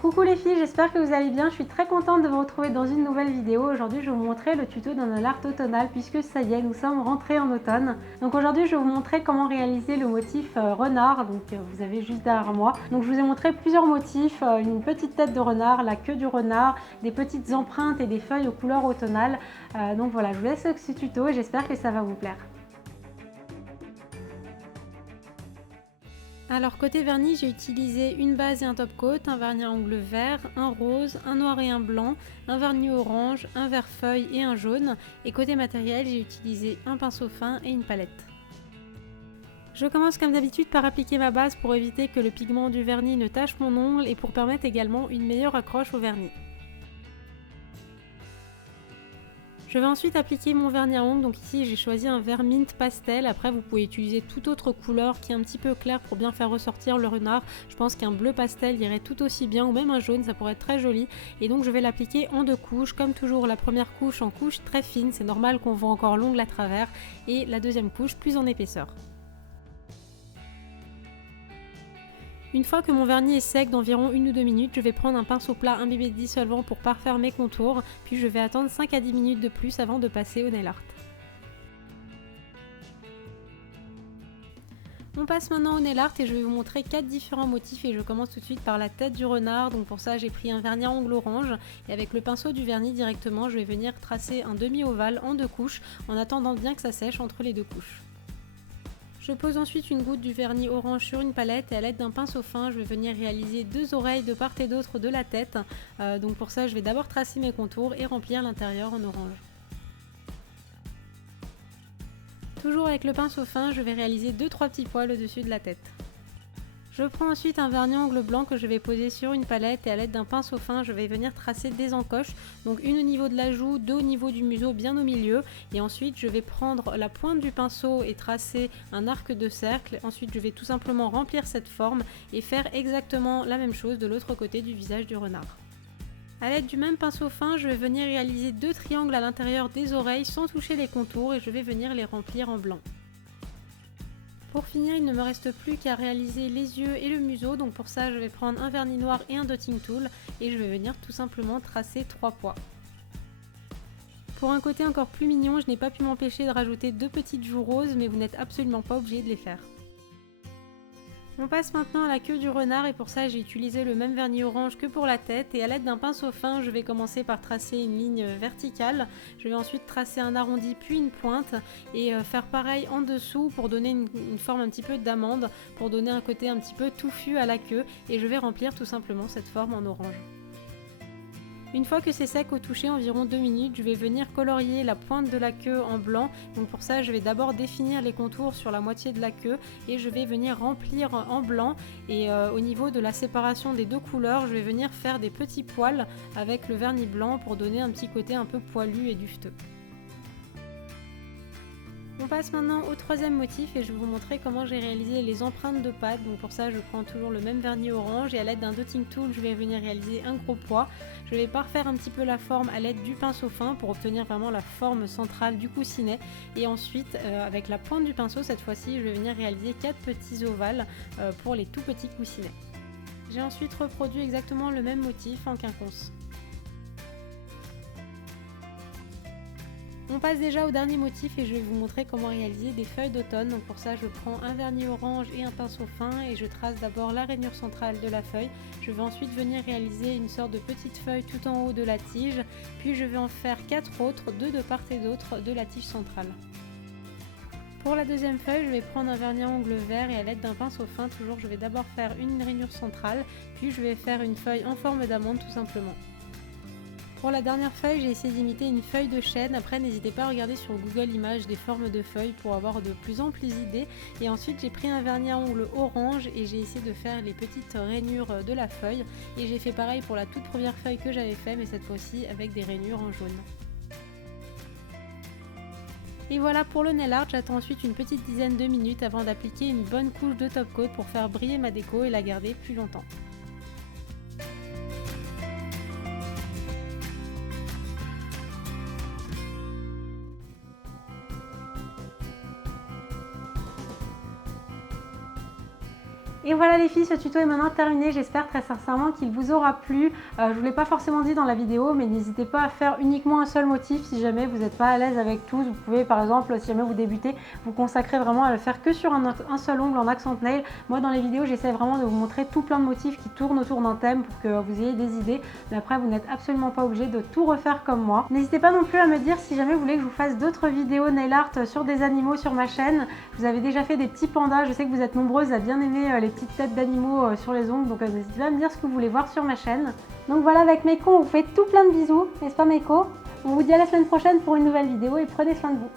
Coucou les filles, j'espère que vous allez bien. Je suis très contente de vous retrouver dans une nouvelle vidéo. Aujourd'hui, je vais vous montrer le tuto d'un nail art automnal puisque ça y est, nous sommes rentrés en automne. Donc aujourd'hui, je vais vous montrer comment réaliser le motif renard. Donc vous avez juste derrière moi. Donc je vous ai montré plusieurs motifs, une petite tête de renard, la queue du renard, des petites empreintes et des feuilles aux couleurs automnales. Donc voilà, je vous laisse ce tuto et j'espère que ça va vous plaire. Alors côté vernis, j'ai utilisé une base et un top coat, un vernis à ongles vert, un rose, un noir et un blanc, un vernis orange, un vert feuille et un jaune. Et côté matériel, j'ai utilisé un pinceau fin et une palette. Je commence comme d'habitude par appliquer ma base pour éviter que le pigment du vernis ne tache mon ongle et pour permettre également une meilleure accroche au vernis. Je vais ensuite appliquer mon vernis à ongles, donc ici j'ai choisi un vert mint pastel. Après vous pouvez utiliser toute autre couleur qui est un petit peu claire pour bien faire ressortir le renard. Je pense qu'un bleu pastel irait tout aussi bien, ou même un jaune, ça pourrait être très joli. Et donc je vais l'appliquer en deux couches, comme toujours la première couche en couche très fine, c'est normal qu'on voit encore l'ongle à travers, et la deuxième couche plus en épaisseur. Une fois que mon vernis est sec d'environ 1 ou 2 minutes, je vais prendre un pinceau plat imbibé de dissolvant pour parfaire mes contours, puis je vais attendre 5 à 10 minutes de plus avant de passer au nail art. On passe maintenant au nail art et je vais vous montrer 4 différents motifs et je commence tout de suite par la tête du renard. Donc pour ça j'ai pris un vernis à ongles orange et avec le pinceau du vernis directement je vais venir tracer un demi-ovale en deux couches en attendant bien que ça sèche entre les deux couches. Je pose ensuite une goutte du vernis orange sur une palette et à l'aide d'un pinceau fin, je vais venir réaliser deux oreilles de part et d'autre de la tête. Donc pour ça, je vais d'abord tracer mes contours et remplir l'intérieur en orange. Toujours avec le pinceau fin, je vais réaliser 2-3 petits poils au-dessus de la tête. Je prends ensuite un vernis angle blanc que je vais poser sur une palette et à l'aide d'un pinceau fin, je vais venir tracer des encoches. Donc une au niveau de la joue, deux au niveau du museau bien au milieu. Et ensuite, je vais prendre la pointe du pinceau et tracer un arc de cercle. Ensuite, je vais tout simplement remplir cette forme et faire exactement la même chose de l'autre côté du visage du renard. A l'aide du même pinceau fin, je vais venir réaliser deux triangles à l'intérieur des oreilles sans toucher les contours et je vais venir les remplir en blanc. Pour finir, il ne me reste plus qu'à réaliser les yeux et le museau, donc pour ça je vais prendre un vernis noir et un dotting tool et je vais venir tout simplement tracer 3 pois. Pour un côté encore plus mignon, je n'ai pas pu m'empêcher de rajouter deux petites joues roses, mais vous n'êtes absolument pas obligé de les faire. On passe maintenant à la queue du renard et pour ça j'ai utilisé le même vernis orange que pour la tête et à l'aide d'un pinceau fin je vais commencer par tracer une ligne verticale. Je vais ensuite tracer un arrondi puis une pointe et faire pareil en dessous pour donner une forme un petit peu d'amande, pour donner un côté un petit peu touffu à la queue et je vais remplir tout simplement cette forme en orange. Une fois que c'est sec au toucher, environ 2 minutes, je vais venir colorier la pointe de la queue en blanc. Donc pour ça, je vais d'abord définir les contours sur la moitié de la queue et je vais venir remplir en blanc. Et au niveau de la séparation des deux couleurs, je vais venir faire des petits poils avec le vernis blanc pour donner un petit côté un peu poilu et dufteux. On passe maintenant au troisième motif et je vais vous montrer comment j'ai réalisé les empreintes de pattes. Donc pour ça je prends toujours le même vernis orange et à l'aide d'un dotting tool je vais venir réaliser un gros pois. Je vais parfaire un petit peu la forme à l'aide du pinceau fin pour obtenir vraiment la forme centrale du coussinet et ensuite avec la pointe du pinceau cette fois-ci je vais venir réaliser 4 petits ovales pour les tout petits coussinets. J'ai ensuite reproduit exactement le même motif en quinconce. On passe déjà au dernier motif et je vais vous montrer comment réaliser des feuilles d'automne. Donc pour ça je prends un vernis orange et un pinceau fin et je trace d'abord la rainure centrale de la feuille. Je vais ensuite venir réaliser une sorte de petite feuille tout en haut de la tige, puis je vais en faire 4 autres, 2 de part et d'autre de la tige centrale. Pour la deuxième feuille, je vais prendre un vernis à ongles vert et à l'aide d'un pinceau fin, toujours je vais d'abord faire une rainure centrale, puis je vais faire une feuille en forme d'amande tout simplement. Pour la dernière feuille, j'ai essayé d'imiter une feuille de chêne. Après, n'hésitez pas à regarder sur Google Images des formes de feuilles pour avoir de plus amples idées. Et ensuite, j'ai pris un vernis à ongles orange et j'ai essayé de faire les petites rainures de la feuille. Et j'ai fait pareil pour la toute première feuille que j'avais fait, mais cette fois-ci avec des rainures en jaune. Et voilà pour le nail art, j'attends ensuite une petite dizaine de minutes avant d'appliquer une bonne couche de top coat pour faire briller ma déco et la garder plus longtemps. Et voilà les filles, ce tuto est maintenant terminé. J'espère très sincèrement qu'il vous aura plu. Je ne vous l'ai pas forcément dit dans la vidéo, mais n'hésitez pas à faire uniquement un seul motif si jamais vous n'êtes pas à l'aise avec tous. Vous pouvez par exemple, si jamais vous débutez, vous consacrer vraiment à le faire que sur un seul ongle en accent nail. Moi dans les vidéos, j'essaie vraiment de vous montrer tout plein de motifs qui tournent autour d'un thème pour que vous ayez des idées. Mais après, vous n'êtes absolument pas obligé de tout refaire comme moi. N'hésitez pas non plus à me dire si jamais vous voulez que je vous fasse d'autres vidéos nail art sur des animaux sur ma chaîne. Je vous avais déjà fait des petits pandas. Je sais que vous êtes nombreuses à bien aimer les petites têtes d'animaux sur les ongles, donc n'hésitez pas à me dire ce que vous voulez voir sur ma chaîne. Donc voilà, avec Meiko, on vous fait tout plein de bisous, n'est-ce pas Meiko? On vous dit à la semaine prochaine pour une nouvelle vidéo et prenez soin de vous.